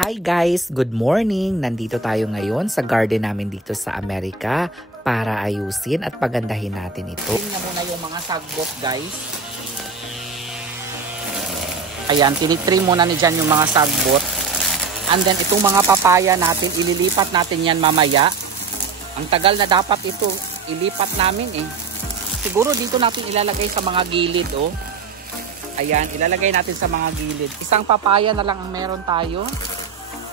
Hi guys! Good morning! Nandito tayo ngayon sa garden namin dito sa Amerika para ayusin at pagandahin natin ito. Tingnan muna yung mga sagbot guys. Ayan, tinitrim muna ni Jan yung mga sagbot. And then itong mga papaya natin, ililipat natin yan mamaya. Ang tagal na dapat ito ilipat namin eh. Siguro dito natin ilalagay sa mga gilid oh. Ayan, ilalagay natin sa mga gilid. Isang papaya na lang ang meron tayo.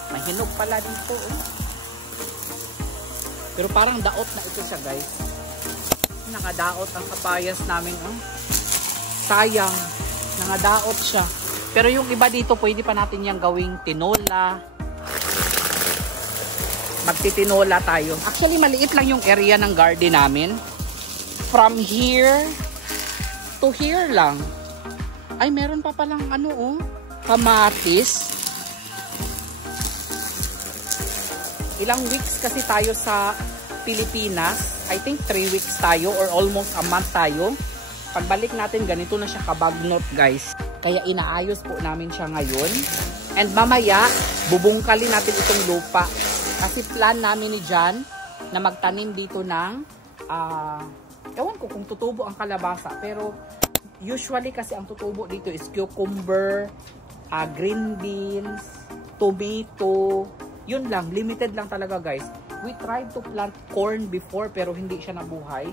May hinog pala dito oh. Pero parang daot na ito siya guys. Nakadaot ang papayas namin oh. Sayang, nakadaot siya. Pero yung iba dito pwede pa natin yang gawing tinola. Magtitinola tayo. Actually maliit lang yung area ng garden namin. From here to here lang. Ay meron pa palang ano oh, kamatis. Ilang weeks kasi tayo sa Pilipinas. I think 3 weeks tayo or almost a month tayo. Pagbalik natin ganito na siya kabagnot guys. Kaya inaayos po namin siya ngayon. And mamaya bubungkalin natin itong lupa. Kasi plan namin ni Jan na magtanim dito ng ewan ko kung tutubo ang kalabasa. Pero usually kasi ang tutubo dito is cucumber, green beans, tomato. Yun lang, limited lang talaga guys. We tried to plant corn before pero hindi siya nabuhay.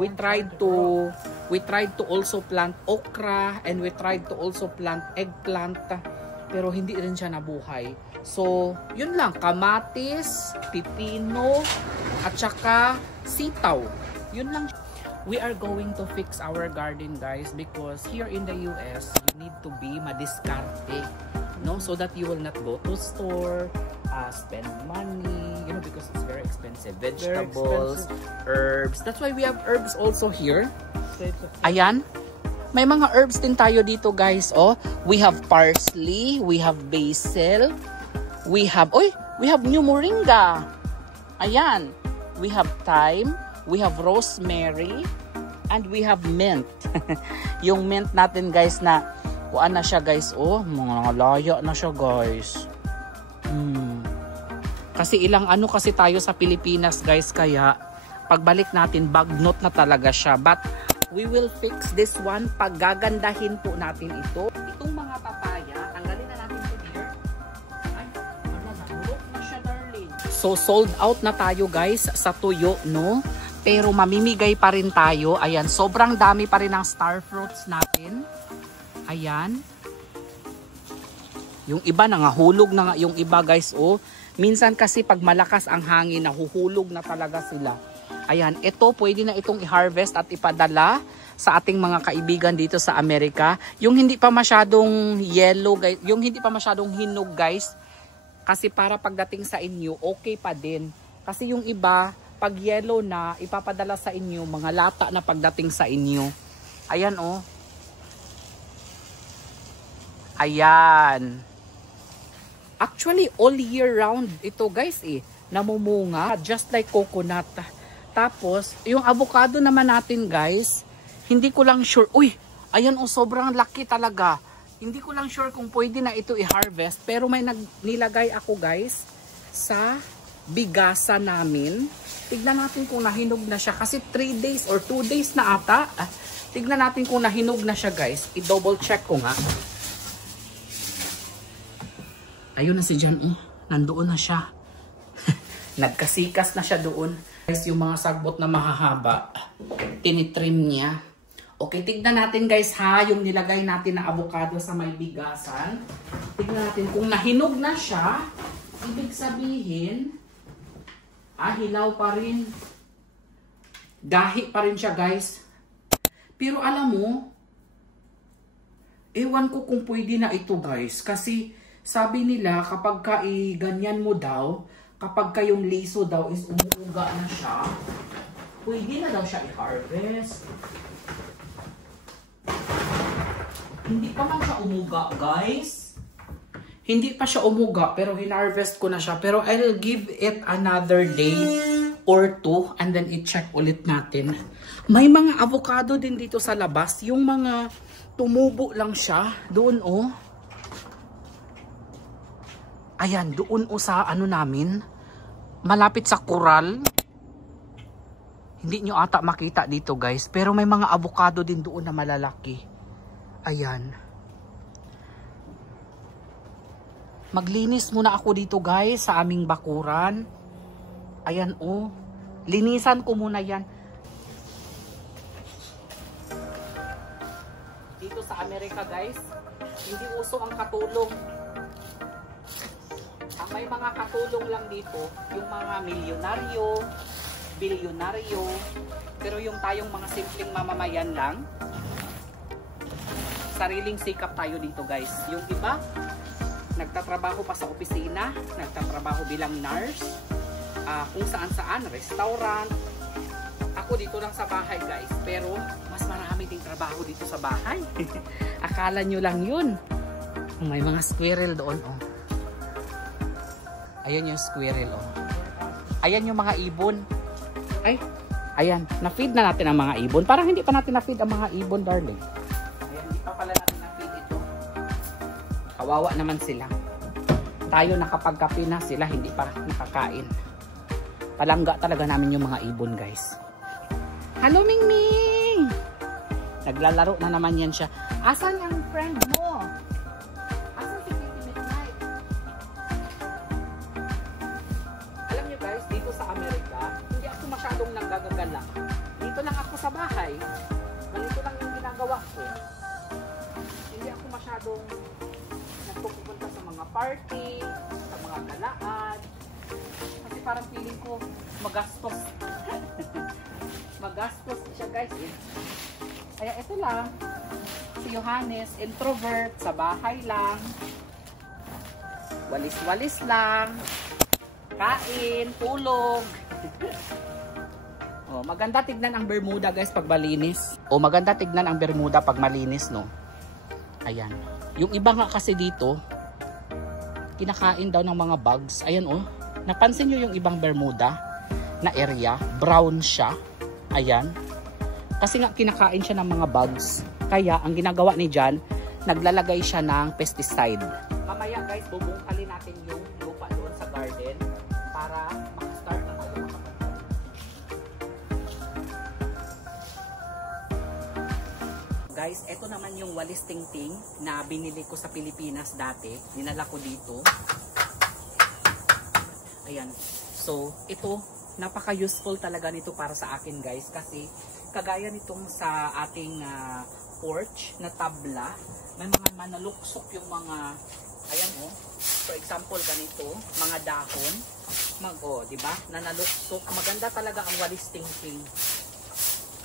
We tried to also plant okra and we tried to also plant eggplant pero hindi rin siya nabuhay. So, yun lang, kamatis, pipino at saka sitaw. Yun lang. We are going to fix our garden guys because here in the US you need to be madiskarte, no, so that you will not go to store, spend money, you know, because it's very expensive. Vegetables, herbs. That's why we have herbs also here. Ayan. May mga herbs din tayo dito guys, oh. We have parsley, we have basil, we have new moringa. Ayan. We have thyme, we have rosemary, and we have mint. Yung mint natin guys na kuan na siya guys, oh, mga laya na siya guys. Kasi ilang ano kasi tayo sa Pilipinas guys, kaya pagbalik natin bagnot na talaga siya. But we will fix this one. Paggagandahin po natin ito. Itong mga papaya, tanggalin na natin ito here. Ay, nahulog na siya darling. So sold out na tayo guys sa tuyo, no? Pero mamimigay pa rin tayo. Ayan, sobrang dami pa rin ang star fruits natin. Ayan. Yung iba nangahulog na nga yung iba guys, oh. Minsan kasi pag malakas ang hangin, nahuhulog na talaga sila. Ayan, ito pwede na itong i-harvest at ipadala sa ating mga kaibigan dito sa Amerika. Yung hindi pa masyadong yellow, guys, yung hindi pa masyadong hinog guys, kasi para pagdating sa inyo, okay pa din. Kasi yung iba, pag yellow na, ipapadala sa inyo, mga lata na pagdating sa inyo. Ayan oh. Ayan. Actually, all year round ito guys eh. Namumunga, just like coconut. Tapos, yung avocado naman natin guys, hindi ko lang sure. Uy, ayan oh, sobrang laki talaga. Hindi ko lang sure kung pwede na ito i-harvest. Pero may nilagay ako guys sa bigasa namin. Tignan natin kung nahinog na siya. Kasi 3 days or 2 days na ata. Tignan natin kung nahinog na siya guys. I-double check ko nga. Ayun na si Jan, nandoon na siya. Nagkasikas na siya doon. Guys, yung mga sagbot na mahahaba, tinitrim niya. Okay, tignan natin guys ha, yung nilagay natin na avocado sa may bigasan. Tignan natin kung nahinog na siya. Ibig sabihin, hilaw pa rin. Dahi pa rin siya guys. Pero alam mo, ewan ko kung pwede na ito guys. Kasi sabi nila kapag ganyan mo daw, kapag kayong liso daw is umuuga na siya, pwede na daw siya i-harvest. Hindi pa man siya umuga guys. Hindi pa siya umuga pero hinarvest ko na siya. Pero I'll give it another day or 2 and then i-check ulit natin. May mga avocado din dito sa labas. Yung mga tumubo lang siya. Doon oh. Ayan, doon o sa ano namin, malapit sa Coral. Hindi nyo ata makita dito guys, pero may mga avocado din doon na malalaki. Ayan. Maglinis muna ako dito guys sa aming bakuran. Ayan oh, linisan ko muna yan. Dito sa Amerika guys, hindi uso ang katulong. Ang may mga katulong lang dito, yung mga milyonaryo, bilyonaryo, pero yung tayong mga simpleng mamamayan lang, sariling sikap tayo dito guys. Yung iba, nagtatrabaho pa sa opisina, nagtatrabaho bilang nurse, kung saan-saan, restaurant. Ako dito lang sa bahay guys, pero mas marami ding trabaho dito sa bahay. Akala nyo lang yun. May mga squirrel doon oh. Ayan yung squirrel oh. Ayan yung mga ibon. Ay, ayan, na-feed na natin ang mga ibon. Parang hindi pa natin na-feed ang mga ibon, darling. Ayan, hindi pa pala natin na-feed ito. Kawawa naman sila. Tayo nakapagkape na, sila hindi pa nakakain. Palangga talaga namin yung mga ibon, guys. Hello, Mingming! Naglalaro na naman yan siya. Asan ang friend mo? Asan si Kitty Midnight? Alam niyo guys, dito sa Amerika, hindi ako masyadong nanggagagala. Dito lang ako sa bahay. Ganito lang yung ginagawa ko. Hindi ako masyadong nagpupunta sa mga party, sa mga galaan. Kasi parang feeling ko magastos. Magastos siya guys eh. Kaya ito lang. Si Johannes, introvert, sa bahay lang. Walis-walis lang. Kain, tulog. Oh, maganda tignan ang Bermuda guys pag malinis. O maganda tignan ang Bermuda pag malinis, no? Ayan. Yung iba nga kasi dito, kinakain daw ng mga bugs. Ayan oh. Napansin nyo yung ibang Bermuda na area? Brown siya. Ayan. Kasi nga kinakain siya ng mga bugs. Kaya ang ginagawa ni Jan, naglalagay siya ng pesticide. Mamaya guys, bubungkalin natin yung lupa doon sa garden para makastart na tayo makapagpapalito. Guys, ito naman yung walis tingting na binili ko sa Pilipinas dati. Dinala ko dito. Ayan. So, ito, napaka-useful talaga nito para sa akin guys. Kasi, kagaya nitong sa ating porch na tabla, may mga manaluksok yung mga, ayan oh, for example ganito, mga dahon, diba, nanaluksok. Maganda talaga ang walis tingting.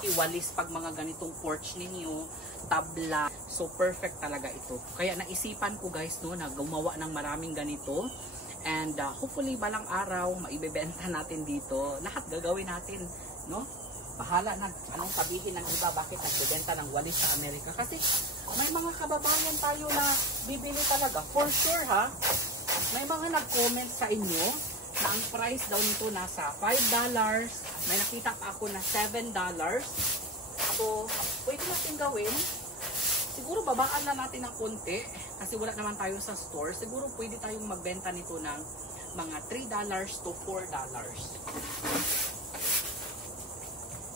Iwalis pag mga ganitong porch ninyo, tabla. So, perfect talaga ito. Kaya naisipan ko guys no, na gumawa ng maraming ganito. And hopefully balang araw maibebenta natin dito. Lahat gagawin natin, no? Bahala na anong sabihin ng iba bakit nagbebenta ng walis sa Amerika. Kasi may mga kababayan tayo na bibili talaga. For sure ha. May mga nag-comment sa inyo na ang price daw nito nasa $5. May nakita pa ako na $7. So, pwede natin gawin. Siguro babaan na natin ng konti kasi wala naman tayo sa store. Siguro pwede tayong magbenta nito ng mga $3 to $4.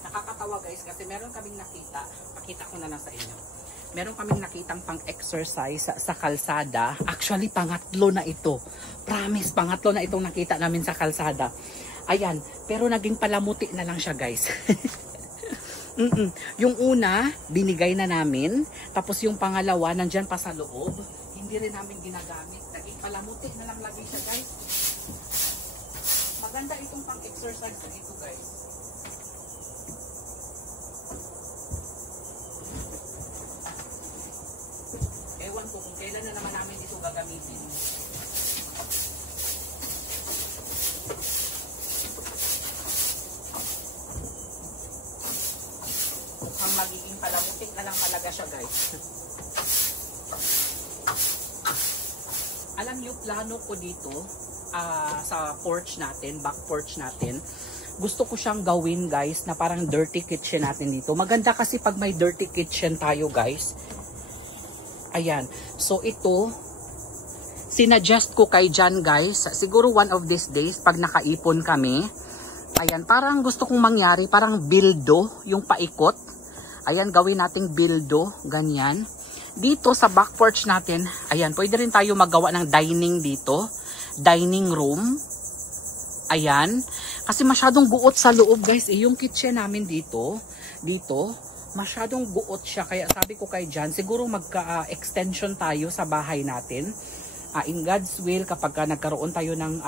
Nakakatawa guys kasi meron kaming nakita. Pakita ko na lang sa inyo. Meron kaming nakitang pang-exercise sa kalsada. Actually, pangatlo na ito. Promise, pangatlo na itong nakita namin sa kalsada. Ayan, pero naging palamuti na lang siya guys. Yung una, binigay na namin. Tapos yung pangalawa, nandyan pa sa loob. Hindi rin namin ginagamit. Naging palamuti na lang lagi siya guys. Maganda itong pang-exercise na ito guys. Ewan ko kung kailan na naman namin ito gagamitin. Mukhang magiging palamutik na lang talaga siya guys. Alam niyo, plano ko dito sa porch natin, back porch natin, gusto ko siyang gawin guys na parang dirty kitchen natin dito. Maganda kasi pag may dirty kitchen tayo guys. Ayan. So ito, Sinadjust ko kay Jan guys, siguro one of these days pag nakaipon kami, ayan, parang gusto kong mangyari, parang bildo, yung paikot. Ayan, gawin nating bildo, ganyan. Dito sa back porch natin, ayan, pwede rin tayo magawa ng dining dito. Dining room. Ayan. Kasi masyadong guot sa loob guys. Yung kitchen namin dito, masyadong guot siya. Kaya sabi ko kay Jan, siguro magka-extension tayo sa bahay natin. In God's will, kapag nagkaroon tayo ng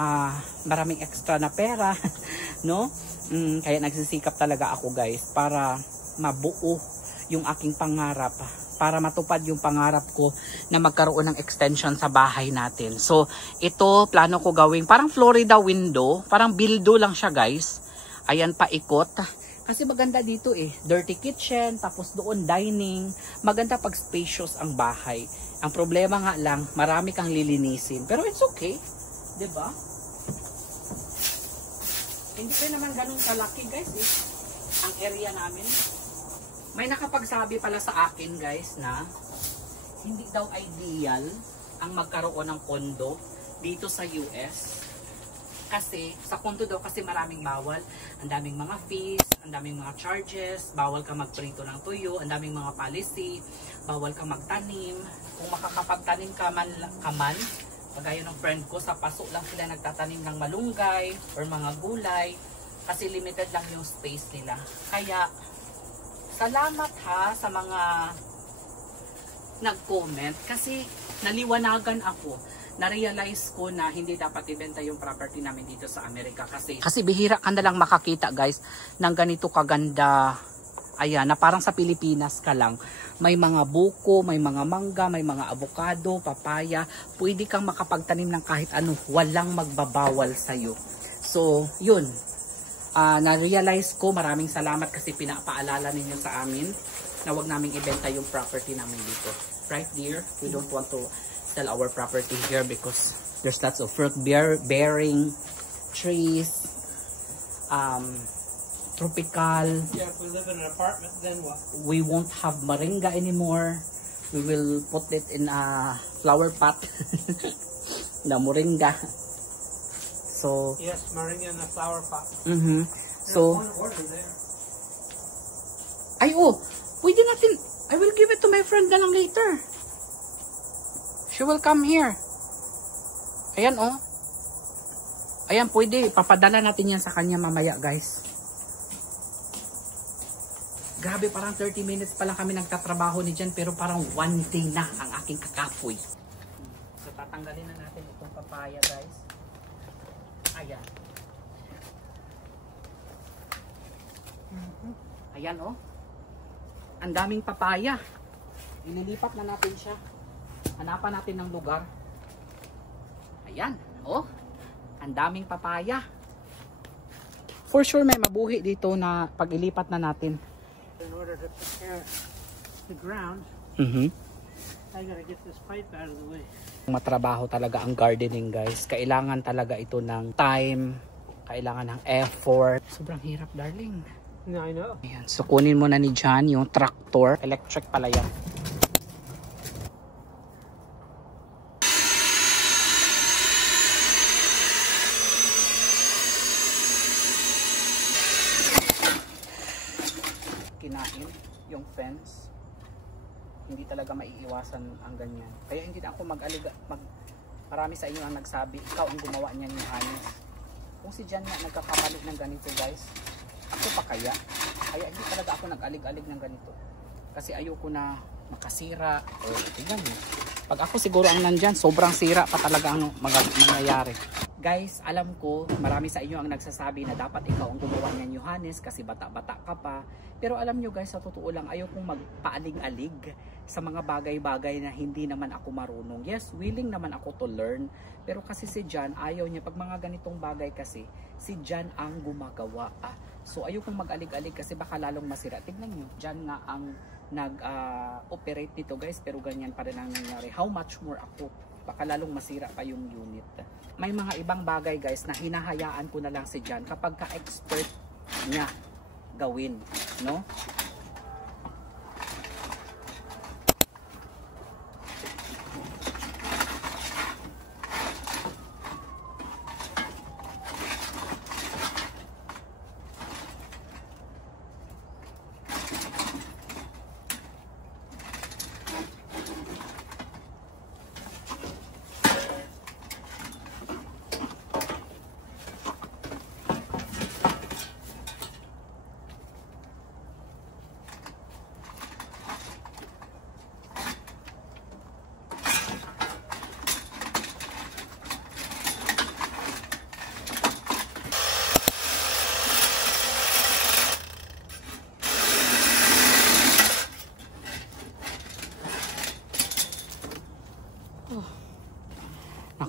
maraming extra na pera, no? Kaya nagsisikap talaga ako guys para mabuo yung aking pangarap, para matupad yung pangarap ko na magkaroon ng extension sa bahay natin. So ito plano ko gawing parang Florida window, parang bildo lang siya guys. Ayan, paikot. Kasi maganda dito dirty kitchen, tapos doon dining, maganda pag spacious ang bahay. Ang problema nga lang, marami kang lilinisin, pero it's okay, 'di ba? Hindi pa naman ganun kalaki guys ang area namin. May nakapagsabi pala sa akin guys na hindi daw ideal ang magkaroon ng kondo dito sa US. Kasi sa kondo daw kasi maraming bawal, ang daming mga fees, ang daming mga charges, bawal ka magprito ng tuyo, ang daming mga policy, bawal ka magtanim. Kung makakapagtanim ka man, kagaya ng friend ko, sa paso lang sila nagtatanim ng malunggay or mga gulay kasi limited lang yung space nila. Kaya salamat sa mga nag-comment kasi naliwanagan ako. Na-realize ko na hindi dapat ibenta yung property namin dito sa Amerika kasi bihira ka na lang makakita guys ng ganito kaganda. Ayan, na parang sa Pilipinas ka lang. May mga buko, may mga mangga, may mga avocado, papaya. Pwede kang makapagtanim ng kahit ano. Walang magbabawal sa'yo. So, yun. Na-realize ko, maraming salamat kasi pinapaalala ninyo sa amin na wag naming ibenta yung property namin dito. Right dear? We don't want to sell our property here because there's lots of fruit bearing trees, tropical. Yeah, if we live in an apartment, then what? We won't have moringa anymore. We will put it in a flower pot. Na moringa. So yes, moringa in a flower pot. So one order there. Ay pwede natin. I will give it to my friend na lang later. She will come here. Ayan Ayan, pwede. Papadala natin yan sa kanya mamaya guys. Grabe, parang 30 minutes pa lang kami nagtatrabaho ni Jan, pero parang one day na ang aking kakapoy. So tatanggalin na natin itong papaya guys. Ayan. Ayan ang daming papaya. Inilipat na natin siya. Hanapan natin ng lugar. Ayan, ang daming papaya. For sure may mabuhi dito na pag ilipat na natin. In order to prepare the ground, I gotta get this pipe out of the way. Matrabaho talaga ang gardening guys. Kailangan talaga ito ng time. Kailangan ng effort. Sobrang hirap darling. Yeah, I know. Ayan, so kunin mo na ni Jan yung tractor. Electric pala yan. Kinain yung fence. Hindi talaga maiiwasan ang ganyan. Kaya hindi na ako marami sa inyo ang nagsabi, ikaw ang gumawa niyan yung Hanes. Kung si Jan nga nagkakapalit ng ganito guys, ako pa kaya hindi talaga ako nag-alig-alig ng ganito. Kasi ayoko na makasira o tingnan mo. Pag ako siguro ang nandyan, sobrang sira pa talaga ang mangyayari. Guys, alam ko, marami sa inyo ang nagsasabi na dapat ikaw ang gumawa niyan, Johannes, kasi bata-bata ka pa. Pero alam nyo guys, sa totoo lang, ayokong magpaalig-alig sa mga bagay-bagay na hindi naman ako marunong. Yes, willing naman ako to learn. Pero kasi si Jan, ayaw niya. Pag mga ganitong bagay kasi, si Jan ang gumagawa. So ayokong mag-alig-alig kasi baka lalong masira. Tignan nyo, Jan nga ang nag-operate nito guys, pero ganyan pa rin ang nangyari. How much more ako? Baka lalong masira pa yung unit. May mga ibang bagay guys na hinahayaan ko na lang si Jan kapag ka-expert niya gawin, no?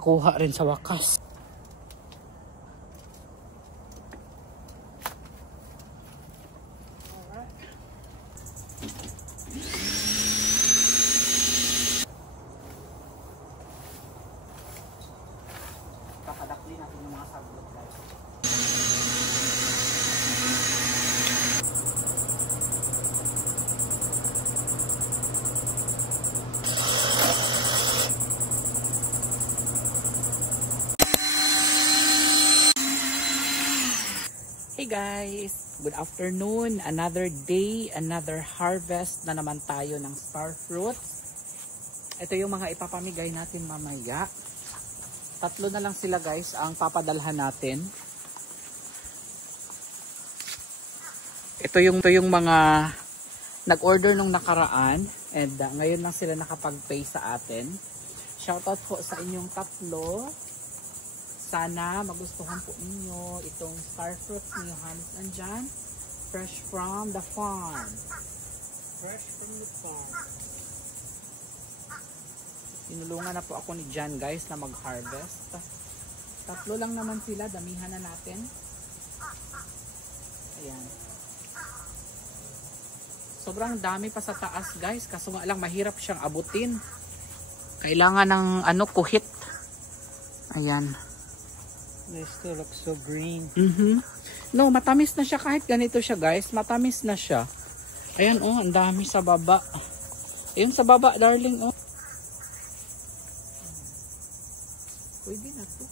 nakuha rin sa wakas. Kakadakli natin yung mga sablot, guys. Hey guys! Good afternoon! Another day, another harvest na naman tayo ng star fruits. Ito yung mga ipapamigay natin mamaya. 3 na lang sila guys ang papadalhan natin. Ito yung mga nag-order nung nakaraan and ngayon lang sila nakapag-pay sa atin. Shoutout po sa inyong 3. Sana magustuhan po ninyo itong star fruits ni Johannes andyan. Fresh from the farm. Fresh from the farm. Tinulungan na po ako ni Jan guys na mag-harvest. 3 lang naman sila. Damihan na natin. Ayan. Sobrang dami pa sa taas guys. Kaso nga lang mahirap siyang abutin. Kailangan ng kuhit. Ayan. They still look so green. No, matamis na siya kahit ganito siya guys. Matamis na siya. Ayan oh, ang dami sa baba. Ayun sa baba darling oh. Pwede na to.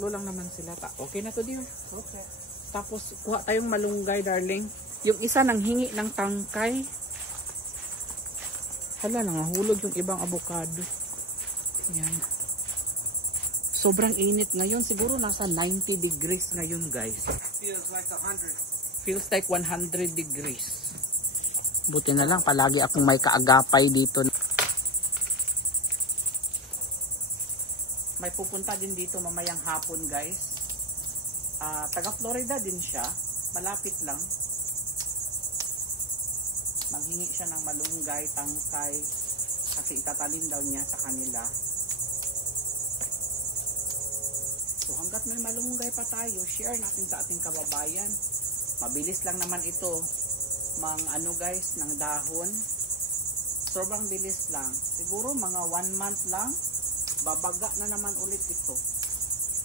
3 lang naman sila. Okay na to dear. Okay. Tapos kuha tayong malunggay darling. Yung isa nang hingi ng tangkay. Hala, nangahulog yung ibang avocado. Ayan. Sobrang init ngayon. Siguro nasa 90 degrees ngayon guys. Feels like 100. Feels like 100 degrees. Buti na lang palagi akong may kaagapay dito. May pupunta din dito mamayang hapon guys. Taga Florida din siya. Malapit lang. Manghingi siya ng malunggay, tangkay. Kasi itatalim daw niya sa kanila. So hanggat may malunggay pa tayo, share natin sa ating kababayan. Mabilis lang naman ito. Guys, ng dahon. Sobrang bilis lang. Siguro mga 1 month lang. Babaga na naman ulit ito.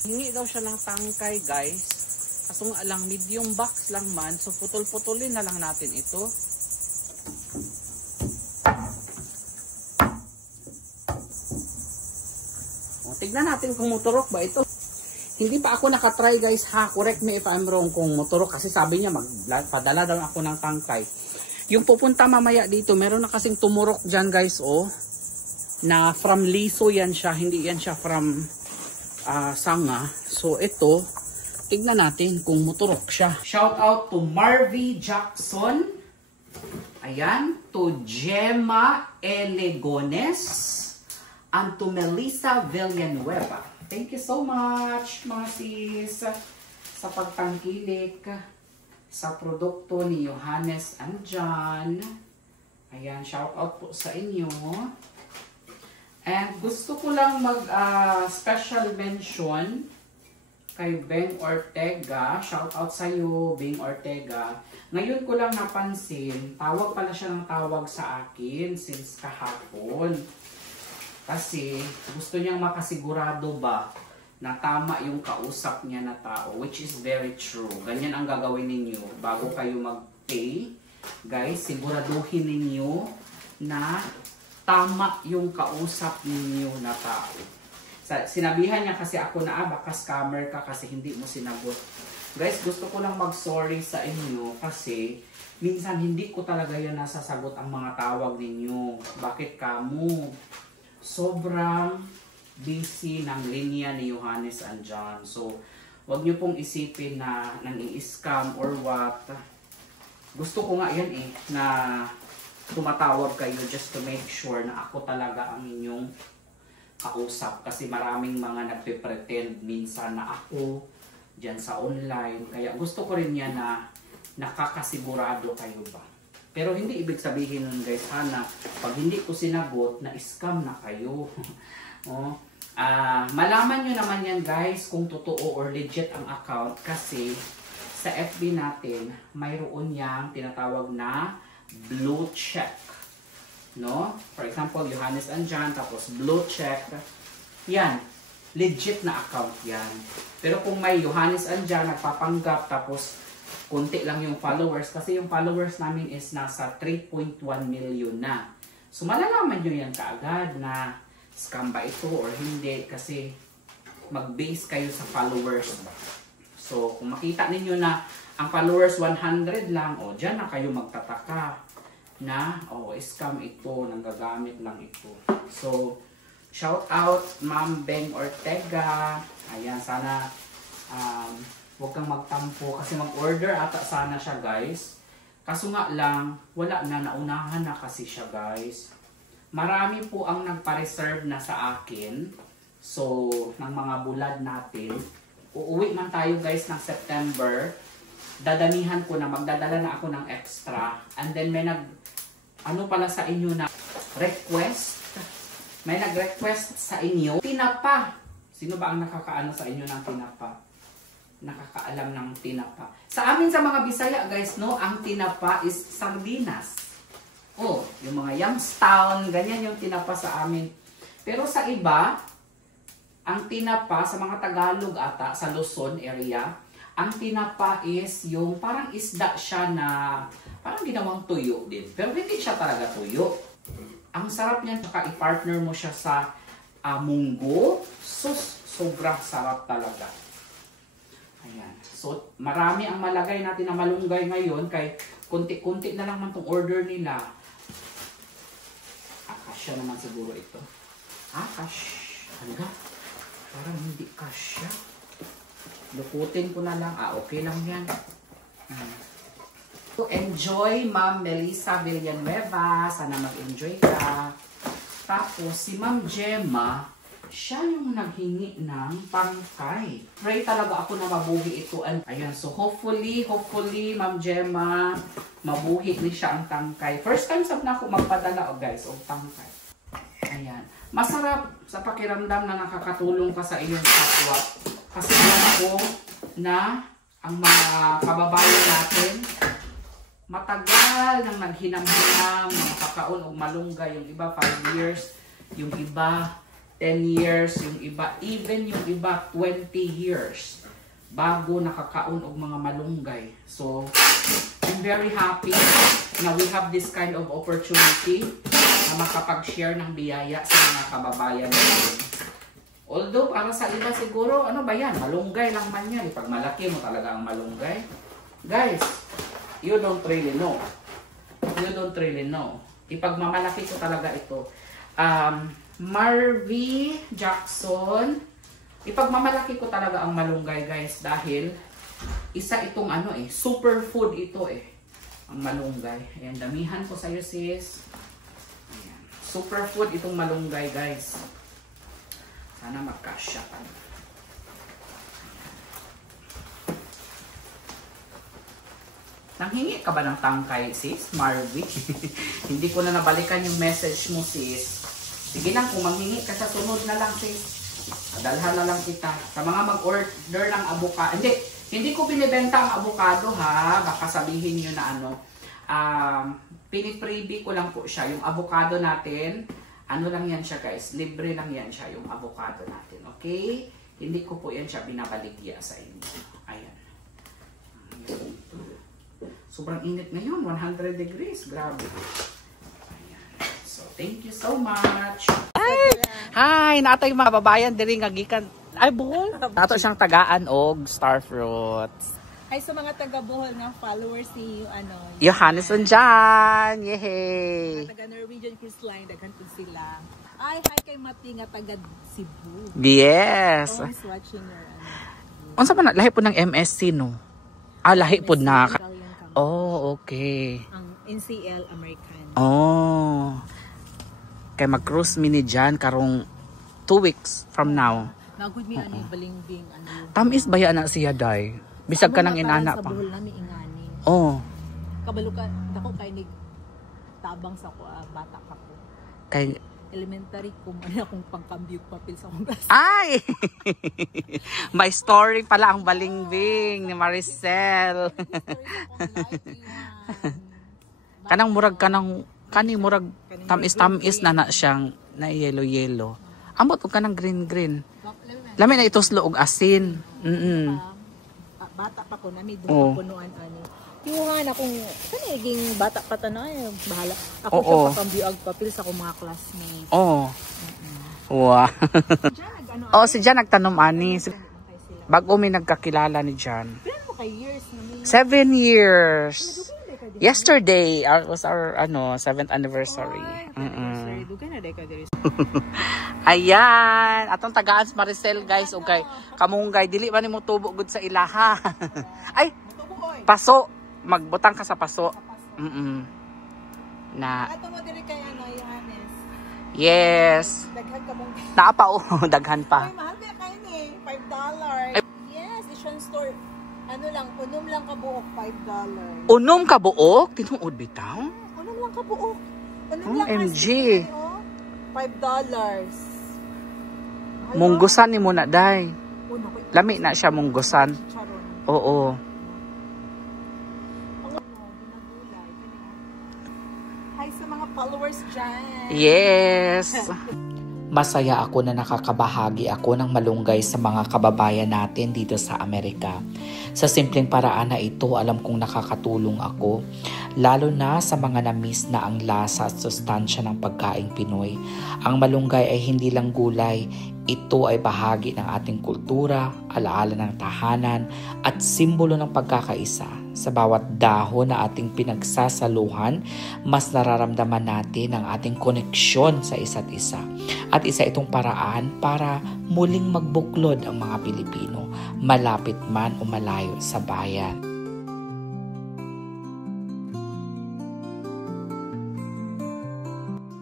Hingi daw siya ng tangkay guys. Kaso nga lang medium box lang man. So putol-putulin na lang natin ito. O, tignan natin kung motorok ba ito. Hindi pa ako nakatry guys ha. Correct me if I'm wrong kung motorok. Kasi sabi niya magpadala daw ako ng tangkay. Yung pupunta mamaya dito. Meron na kasing tumurok dyan guys oh. Na from liso yan siya. Hindi yan siya from sanga. So ito. Tignan natin kung motorok siya. Shout out to Marvy Jackson. Ayan. To Gemma Elegones. And to Melissa Villanueva. Thank you so much mga sis sa pagtangkilik sa produkto ni Johannes andyan. Ayan, shout out po sa inyo. And gusto ko lang mag special mention kay Beng Ortega. Shout out sa iyo, Beng Ortega. Ngayon ko lang napansin, tawag pala siya ng tawag sa akin since kahapon. Kasi gusto niyang makasigurado ba na tama yung kausap niya na tao, which is very true. Ganyan ang gagawin ninyo bago kayo mag-pay. Guys, siguraduhin ninyo na tama yung kausap ninyo na tao. Sinabihan niya kasi ako na baka scammer ka kasi hindi mo sinagot. Guys, gusto ko lang mag-sorry sa inyo kasi minsan hindi ko talaga yan nasasagot ang mga tawag ninyo. Bakit kamo? Sobrang busy ng linya ni Johannes andyan. So, wag nyo pong isipin na nang-i-scam or what. Gusto ko nga yan na tumatawag kayo just to make sure na ako talaga ang inyong kausap. Kasi maraming mga nagpe-pretend minsan na ako dyan sa online. Kaya gusto ko rin yan na nakakasigurado kayo ba. Pero hindi ibig sabihin nun guys, sana pag hindi ko sinagot, na-scam na kayo. Oh. Malaman nyo naman yan guys kung totoo or legit ang account kasi sa FB natin mayroon yang tinatawag na blue check. No? For example, Johannes and John, tapos blue check. Yan. Legit na account yan. Pero kung may Johannes and John, nagpapanggap, tapos konti lang yung followers, kasi yung followers namin is nasa 3.1 million na. So, malalaman nyo yan kaagad na scam ba ito or hindi, kasi mag-base kayo sa followers. So, kung makita ninyo na ang followers 100 lang, o dyan na kayo magtataka na, scam ito, nanggagamit lang ito. So, shout out Ma'am Beng Ortega. Ayan, sana huwag kang magtampo kasi mag-order ata sana siya guys. Kaso nga lang, wala na, naunahan na kasi siya guys. Marami po ang nagpa-reserve na sa akin. So, ng mga bulad natin. Uuwi man tayo guys ng September. Dadamihan ko na, magdadala na ako ng extra. And then may ano pala sa inyo na request. May nag-request sa inyo. Tinapa. Sino ba ang nakakaano sa inyo ng tinapa? Nakakaalam ng tinapa. Sa amin sa mga Bisaya guys, no, ang tinapa is sardinas. Oh, yung mga Youngstown, ganyan yung tinapa sa amin. Pero sa iba, ang tinapa sa mga Tagalog ata, sa Luzon area, ang tinapa is yung parang isda siya na parang ginawang tuyo din. Pero hindi siya talaga tuyo. Ang sarap niyan, saka i-partner mo siya sa munggo. Sobrang sarap talaga. Ayan. So, marami ang malagay natin na malunggay ngayon. Kay kunti-kunti na lang man itong order nila. Kasya naman siguro ito. Hangga. Parang hindi kasya. Lukutin ko na lang. Okay lang yan. So, enjoy Ma'am Melissa Villanueva. Sana mag-enjoy ka. Tapos, si Ma'am Gemma, siya yung naghingi ng tangkay. Pray talaga ako na mabuhi ito. Ayan, so hopefully, Ma'am Gemma, mabuhi ni siya ang tangkay. First time sab na ako magpadala, guys, o tangkay. Ayan. Masarap sa pakiramdam na nakakatulong ka sa iyong kapwa. Kasi alam ko na ang mga kababayan natin, matagal nang naghinam-hinam, mga kakaon o malunggay. Yung iba 5 years, yung iba 10 years, yung iba, even yung iba 20 years bago nakakaon og mga malunggay. So, I'm very happy na we have this kind of opportunity na makapag-share ng biyaya sa mga kababayan natin. Although, para sa iba siguro, ano ba yan? Malunggay lang man yan. Pag malaki mo talaga ang malunggay. Guys, you don't really know. You don't really know. Ipagmamalaki ko talaga ito. Marvy Jackson, ipagmamalaki ko talaga ang malunggay guys dahil isa itong superfood ito ang malunggay. Ayan, damihan ko sa'yo sis. Ayan. Superfood itong malunggay guys. Sana magkasya pa. Nanghingi ka ba ng tangkay sis, Marvy? Hindi ko na nabalikan yung message mo sis. Sige lang, kung manghingi ka sa sunod na lang, sis. Padalhan na lang kita. Sa mga mag-order ng avocado. Hindi ko binibenta ang avocado, ha. Baka sabihin nyo na pinipreebie ko lang po siya. Yung avocado natin, ano lang yan siya, guys. Libre lang yan siya, yung avocado natin. Okay? Hindi ko po yan siya binabaligya sa inyo. Ayan. Sobrang init ngayon. 100 degrees. Grabe. Thank you so much. Hi, natay mga babayan diri nga gikan. Ay buhol. Nato siyang tagaan og star fruits. Ay sa mga taga Bohol nga followers ni Johannes and John. Yehey. Taga Norwegian Cruise Line daghan pud sila. Ay hi kay Mati nga taga Cebu. Yes. Always watching your Unsa man lahi po ng MSC no? Lahi po na. Oh, okay. Ang NCL American. Oh. Kay mag-cruise mini dyan karong 2 weeks from now. Nagud mi ani balingbing Tamis ba yan na siya day? Bisag ka nang inana pa. Sa Bohol nami ingani. Oh. Kabalo ka dako kay nig tabang sa ko bata ka po. Kay elementary ko, man akong pangkambyog papel sa akong class. Ay! May story pala ang balingbing ni Maricel. Kanang murag murag tamis na siyang na yellow. Ambot og kanang green. Lami na ituslo og asin. Bata pa ko na may duha punuan ani. Tiwuhan akong kaniging bata pa tanay bahala. Ako siya pakambiag papel sa akong mga classmates. Wow. Si Jan nagtanom ani. Bago mi nagkakilala ni Jan. Pero mo kay years na mi. 7 years. Yesterday was our 7th anniversary. Ayan, atong tagaan sa Maricel guys, okay. Kamunggay dili man nimo tubo gud sa ilaha. Ay, paso, magbutang ka sa paso. Na. Ato mo diri kay Johannes. Yes. Daghan ka mong. Naa pa daghan pa. Ay, mahal ba kayo ni $5. Yes, Asian store. Unom lang ka buok, $5. Unom ka buok? Tinuod bitaw? Unom lang ka buok. OMG. $5. Munggusan ni mo na, day. Lami na siya munggusan. Oo. Hi sa mga followers dyan. Yes. Masaya ako na nakakabahagi ako ng malunggay sa mga kababayan natin dito sa Amerika. Sa simpleng paraan na ito, alam kong nakakatulong ako, lalo na sa mga na-miss na ang lasa at sustansya ng pagkaing Pinoy. Ang malunggay ay hindi lang gulay, ito ay bahagi ng ating kultura, alaala ng tahanan, at simbolo ng pagkakaisa. Sa bawat dahon na ating pinagsasaluhan, mas nararamdaman natin ang ating koneksyon sa isa't isa. At isa itong paraan para muling magbuklod ang mga Pilipino, malapit man o malayo sa bayan.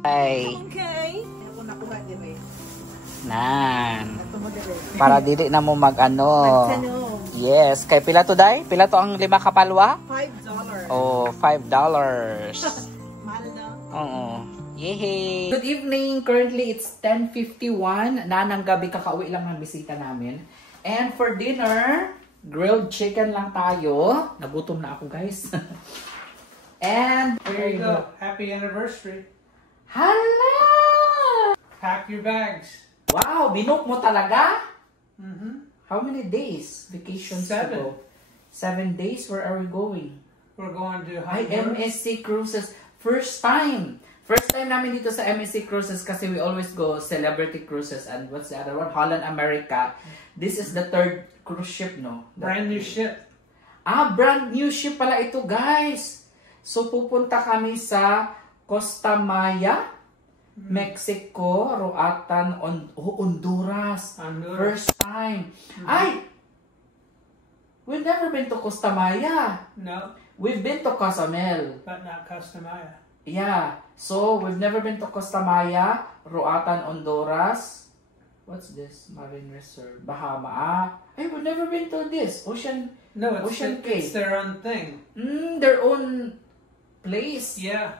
Ay. Okay. Ako nakuha din Nan. Para dili na mo mag-ano. Yes, kay pila to day? Pila to ang 5 kapalwa? $5. Oh, $5. Mahal na. Oo. Yehey! Good evening! Currently, it's 10:51. Nanang gabi kakauwi lang ng bisita namin. And for dinner, grilled chicken lang tayo. Nagutom na ako, guys. And There you go. Happy anniversary. Hala! Pack your bags. Wow! Binook mo talaga? How many days vacations 7. ago? 7 days? Where are we going? We're going to MSC Cruises. First time namin dito sa MSC Cruises kasi we always go Celebrity Cruises and what's the other one? Holland America. This is the 3rd cruise ship, no? Brand new ship. Brand new ship pala ito, guys. So pupunta kami sa Costa Maya, Mexico, Roatan, Honduras. First time. Ay! We've never been to Costa Maya. No. We've been to Cozumel. But not Costa Maya. Yeah. So, we've never been to Costa Maya, Roatan, Honduras. What's this? Marine Reserve. Bahama. Hey, we've never been to this. Ocean It's their own thing. Their own place. Yeah.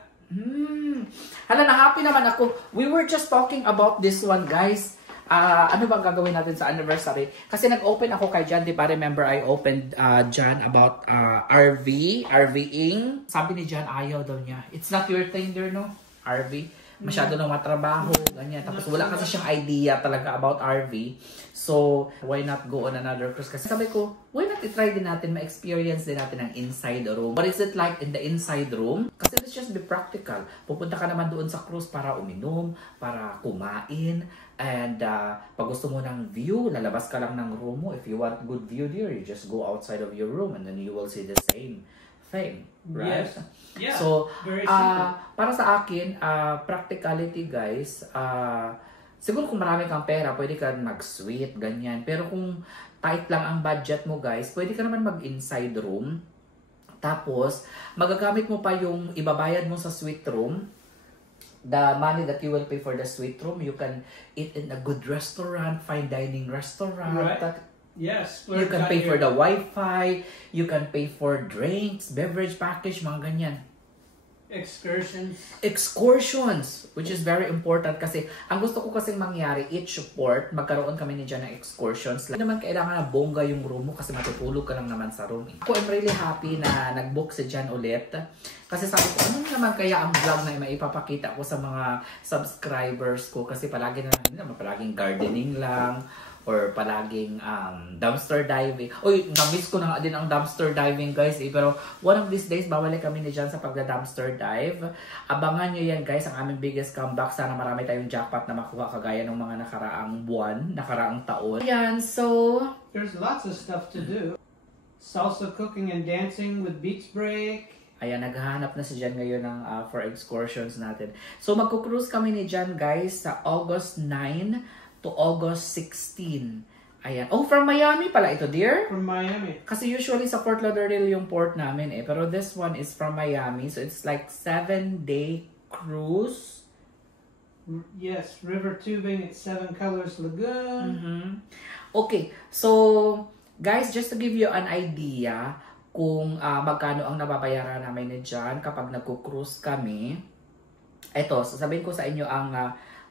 Hala, na-happy naman ako. We were just talking about this one, guys. Ano bang gagawin natin sa anniversary? Kasi nag-open ako kay Jan, di ba? Remember, I opened Jan about RVing. Sabi ni Jan, ayaw daw niya. It's not your thing there, no? RV. Masyado nang matrabaho, ganyan. Tapos wala kasi siyang idea talaga about RV. So, why not go on another cruise? Kasi sabi ko, why not i-try din natin, ma-experience din natin ang inside room. What is it like in the inside room? Kasi let's just be practical. Pupunta ka naman doon sa cruise para uminom, para kumain, and pag gusto mo ng view, lalabas ka lang ng room mo. If you want good view there, you just go outside of your room and then you will see the same thing. Right? Yes. Yeah. So, very simple. para sa akin, practicality, guys, siguro kung marami kang pera, pwede ka mag-suite, ganyan. Pero kung tight lang ang budget mo, guys, pwede ka naman mag-inside room. Tapos, magagamit mo pa yung ibabayad mo sa suite room. The money that you will pay for the suite room, you can eat in a good restaurant, fine dining restaurant. Right. Yes. You can pay for the Wi-Fi, you can pay for drinks, beverage package, mga ganyan. Excursions, which is very important kasi ang gusto ko kasing mangyari, each port, magkaroon kami ni Jan ng excursions. Hindi naman kailangan na bongga yung room mo kasi matutulog ka lang naman sa room. Ako, I'm really happy na nag-book si Jan ulit. Kasi sabi ko, ano naman kaya ang vlog na maipapakita ko sa mga subscribers ko kasi palagi palaging gardening lang or palaging dumpster diving. Uy, na-miss ko na nga din ang dumpster diving, guys. Pero one of these days, babalik kami ni Jan sa pagda-dumpster dive. Abangan nyo yan, guys, ang aming biggest comeback. Sana marami tayong jackpot na makuha kagaya ng mga nakaraang buwan, nakaraang taon. Ayan, so... There's lots of stuff to do. Salsa cooking and dancing with Beach Break. Ayan, naghahanap na si Jan ngayon ng for excursions natin. So, magkucruise kami ni Jan, guys, sa August 9 to August 16. Ayan. Oh, from Miami pala ito, dear? From Miami. Kasi usually sa Fort Lauderdale yung port namin eh. Pero this one is from Miami. So, it's like 7-day cruise. Yes, river tubing at Seven Colors Lagoon. Okay. So, guys, just to give you an idea kung magkano ang nababayaran namin ni Jan kapag nagko-cruise kami. Ito, sasabihin ko sa inyo ang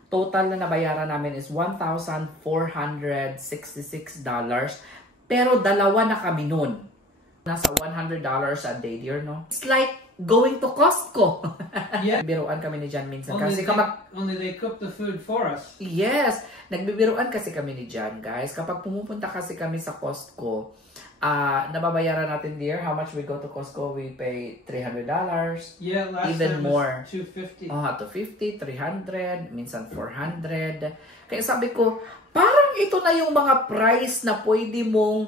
total na nabayaran namin is $1,466. Pero dalawa na kami nun. Nasa $100 a day, dear, no? It's like going to Costco. Yeah. Nagbiruan kami ni Jan minsan. Only they cook the food for us. Yes. Nagbibiruan kasi kami ni Jan, guys. Kapag pumupunta kasi kami sa Costco, nababayaran natin, dear. How much we go to Costco? We pay $300. Yeah, last even time more. Was $250. $250, $300, minsan $400. Kaya sabi ko, parang ito na yung mga price na pwede mong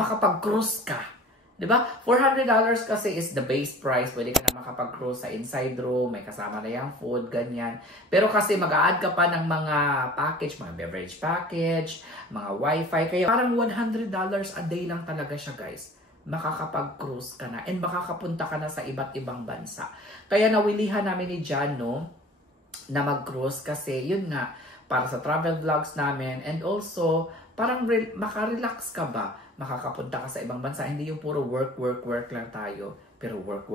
makapag-cruise ka. Diba? $400 kasi is the base price. Pwede ka na makapag-cruise sa inside room, may kasama na yung food, ganyan. Pero kasi mag-a-add ka pa ng mga package, mga beverage package, mga wifi. Kaya parang $100 a day lang talaga siya, guys. Makakapag-cruise ka na and makakapunta ka na sa iba't ibang bansa. Kaya nawilihan namin ni Jan, no, na mag-cruise kasi yun nga, para sa travel vlogs namin and also parang makarelax ka ba? Makakapunta ka sa ibang bansa. Hindi yung puro work lang tayo. Pero work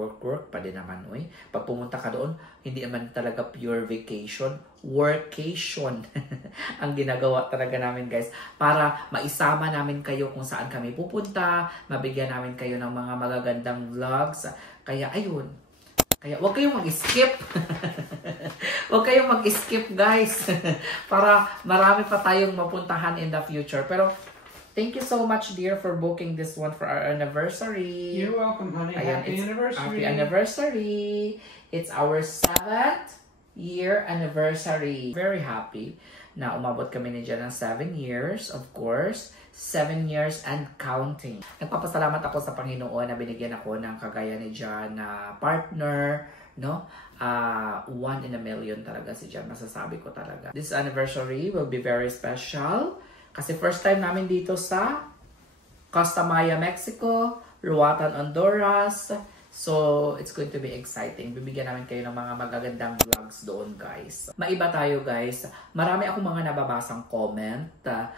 pa din naman, uy. Pag pumunta ka doon, hindi naman talaga pure vacation. Workation. Ang ginagawa talaga namin, guys. Para maisama namin kayo kung saan kami pupunta. Mabigyan namin kayo ng mga magagandang vlogs. Kaya, ayun. Kaya, huwag kayong mag-skip. Huwag kayong mag-skip, guys. Para marami pa tayong mapuntahan in the future. Pero, thank you so much, dear, for booking this one for our anniversary. You're welcome, honey. Ayan, Happy anniversary. Happy anniversary. It's our 7th year anniversary. Very happy na umabot kami ni Jan ng 7 years, of course. 7 years and counting. Nagpapasalamat ako sa Panginoon na binigyan ako ng kagaya ni Jan na partner, no? 1 in a million talaga si Jan, masasabi ko talaga. This anniversary will be very special. Kasi first time namin dito sa Costa Maya, Mexico, Roatan, Honduras. So, it's going to be exciting. Bibigyan namin kayo ng mga magagandang vlogs doon, guys. Maiba tayo, guys. Marami akong mga nababasang comment na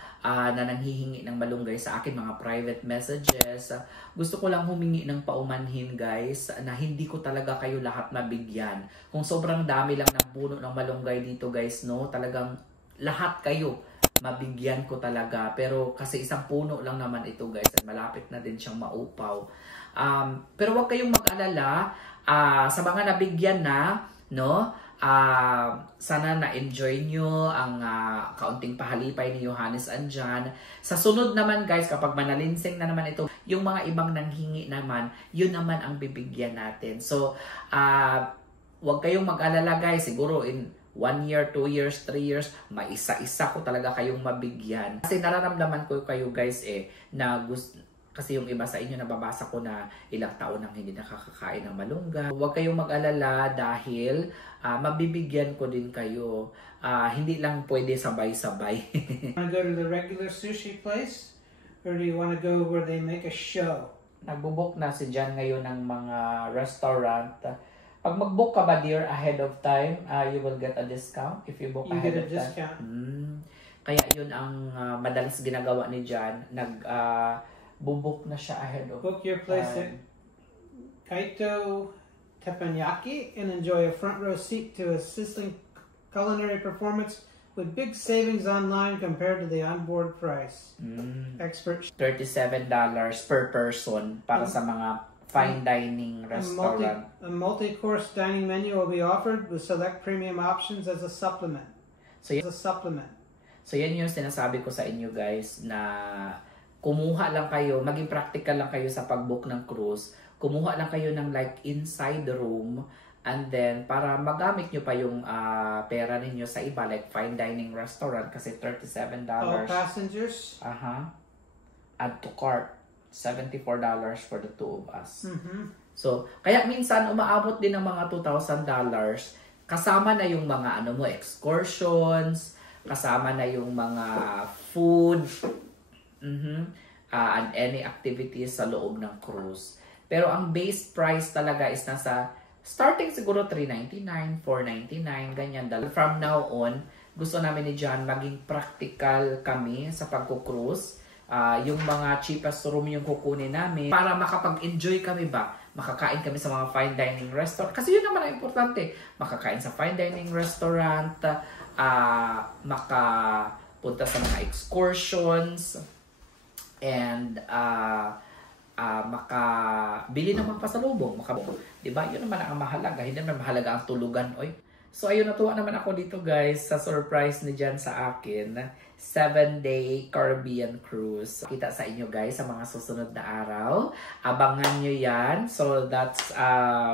nanghihingi ng malunggay sa akin, mga private messages. Gusto ko lang humingi ng paumanhin, guys, na hindi ko talaga kayo lahat mabigyan. Kung sobrang dami lang ng puno ng malunggay dito, guys, no? Talagang lahat kayo mabigyan ko talaga. Pero kasi isang puno lang naman ito, guys. At malapit na din siyang maupaw. Pero huwag kayong mag-alala. Sa mga nabigyan na, no? Sana na-enjoy nyo ang kaunting pahalipay ni Johannes and Jan. Sa sunod naman, guys, kapag manalinsing na naman ito, yung mga ibang nanghingi naman, yun naman ang bibigyan natin. So, huwag kayong mag-alala, guys. Siguro in 1 year, 2 years, 3 years, maisa-isa ko talaga kayong mabigyan. Kasi nararamdaman ko kayo, guys, na gusto. Kasi yung iba sa inyo, nababasa ko na ilang taon nang hindi nakakakain ng malunggay. Huwag kayong mag-alala dahil mabibigyan ko din kayo. Hindi lang pwede sabay-sabay. Want to go to the regular sushi place? Or do you want to go where they make a show? Nagbubok na si Jan ngayon ng mga restaurant. Pag mag-book ka ba, dear, ahead of time, you will get a discount if you book ahead of time. You get a discount. Kaya yun ang madalas ginagawa ni Jan. Bubuk na siya ahead of book your place at Kaito teppanyaki and enjoy a front row seat to a sizzling culinary performance with big savings online compared to the onboard price. Experts $37 per person para sa mga fine dining restaurant. A multi-course dining menu will be offered with select premium options as a supplement. So yan yung sinasabi ko sa inyo guys, na kumuha lang kayo, maging practical lang kayo sa pag-book ng cruise. Kumuha lang kayo ng like inside the room, and then para magamit nyo pa yung pera ninyo sa iba like fine dining restaurant kasi $37. All passengers. Add to cart, $74 for the two of us. So, kaya minsan umaabot din ng mga $2,000 kasama na yung mga excursions, kasama na yung mga food, and any activities sa loob ng cruise. Pero ang base price talaga is nasa starting siguro $399, $499, ganyan. From now on, gusto namin ni John maging practical kami sa pagko-cruise. Yung mga cheapest room yung kukunin namin para makapag-enjoy kami ba? Makakain kami sa mga fine dining restaurant. Kasi yun naman ang importante. Makakain sa fine dining restaurant, makapunta sa mga excursions, and makabili ng mga pasalubong, diba? Yun naman ang mahalaga, hindi naman mahalaga ang tulugan, oy. So ayun, natuwa naman ako dito guys sa surprise ni Jan sa akin, 7-day Caribbean cruise. Kita sa inyo guys sa mga susunod na araw, abangan nyo yan. So that's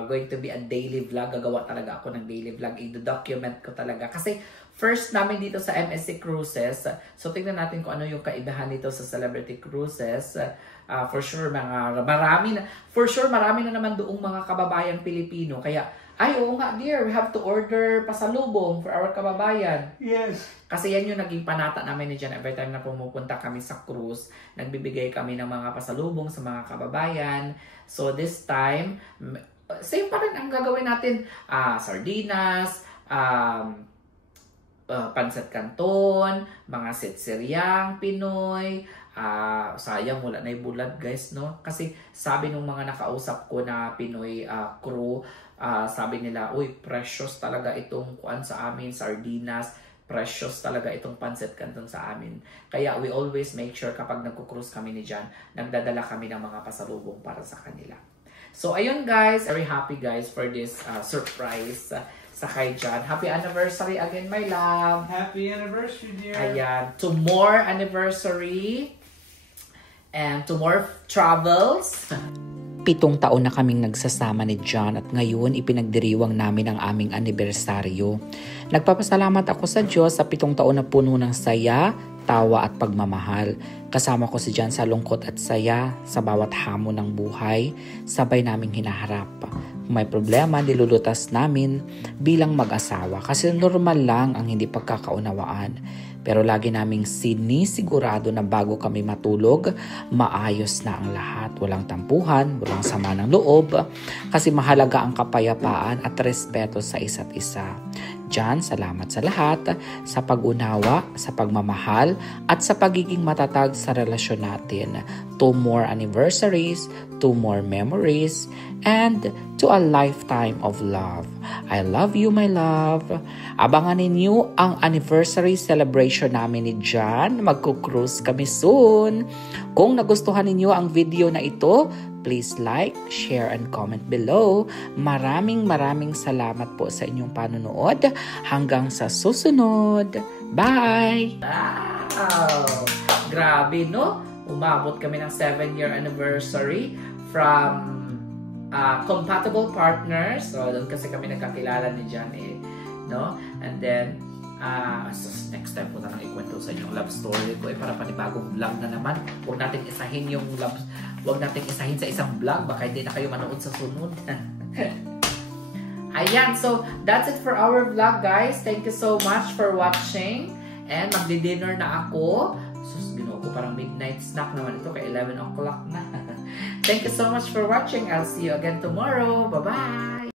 going to be a daily vlog. Gagawa talaga ako ng daily vlog, i-document ko talaga kasi first namin dito sa MSC Cruises. So tingnan natin kung ano yung kaibahan nito sa Celebrity Cruises. For sure marami na naman doong mga kababayang Pilipino. Kaya oo nga dear, we have to order pasalubong for our kababayan. Yes. Kasi yan yung naging panata namin ni Jan every time na pumupunta kami sa cruise. Nagbibigay kami ng mga pasalubong sa mga kababayan. So this time, same pa rin ang gagawin natin. Sardinas, pancit canton, mga sitsiriang Pinoy. Sayang wala na yung bulad guys, no? Kasi sabi nung mga nakausap ko na Pinoy crew, sabi nila, uy, precious talaga itong kuan sa amin, sardinas, precious talaga itong pancit canton sa amin. Kaya we always make sure kapag nagko-cruise kami ni Jan, nagdadala kami ng mga pasalubong para sa kanila. So ayun guys, very happy guys for this surprise sa kay Jan. Happy anniversary again, my love. Happy anniversary, dear. Ayan, to more anniversary and to more travels. 7 taon na kaming nagsasama ni John at ngayon ipinagdiriwang namin ang aming anibersaryo. Nagpapasalamat ako sa Diyos sa 7 taon na puno ng saya, tawa at pagmamahal. Kasama ko si John sa lungkot at saya, sa bawat hamon ng buhay, sabay naming hinaharap. Kung may problema, nilulutas namin bilang mag-asawa kasi normal lang ang hindi pagkakaunawaan. Pero lagi naming sinisigurado na bago kami matulog, maayos na ang lahat. Walang tampuhan, walang sama ng loob, kasi mahalaga ang kapayapaan at respeto sa isa't isa. John, salamat sa lahat, sa pag-unawa, sa pagmamahal, at sa pagiging matatag sa relasyon natin. 2 more anniversaries, 2 more memories, and to a lifetime of love. I love you, my love. Abangan ninyo ang anniversary celebration namin ni John. Magko-cruise kami soon. Kung nagustuhan ninyo ang video na ito, please like, share, and comment below. Maraming salamat po sa inyong panonood. Hanggang sa susunod. Bye! Wow! Grabe, no? Umabot kami ng 7-year anniversary from compatible partners. So, doon kasi kami nagkakilala ni John no? And then, next time po na lang ikwento sa inyo yung love story ko para panibagong vlog na naman. Huwag natin isahin yung love, huwag natin isahin sa isang vlog, baka hindi na kayo manood sa sunod. Ayan, so that's it for our vlog guys. Thank you so much for watching. And magdi-dinner na ako. Sus, ginawa ko parang midnight snack naman ito kay 11 o'clock na. Thank you so much for watching. I'll see you again tomorrow. Bye-bye!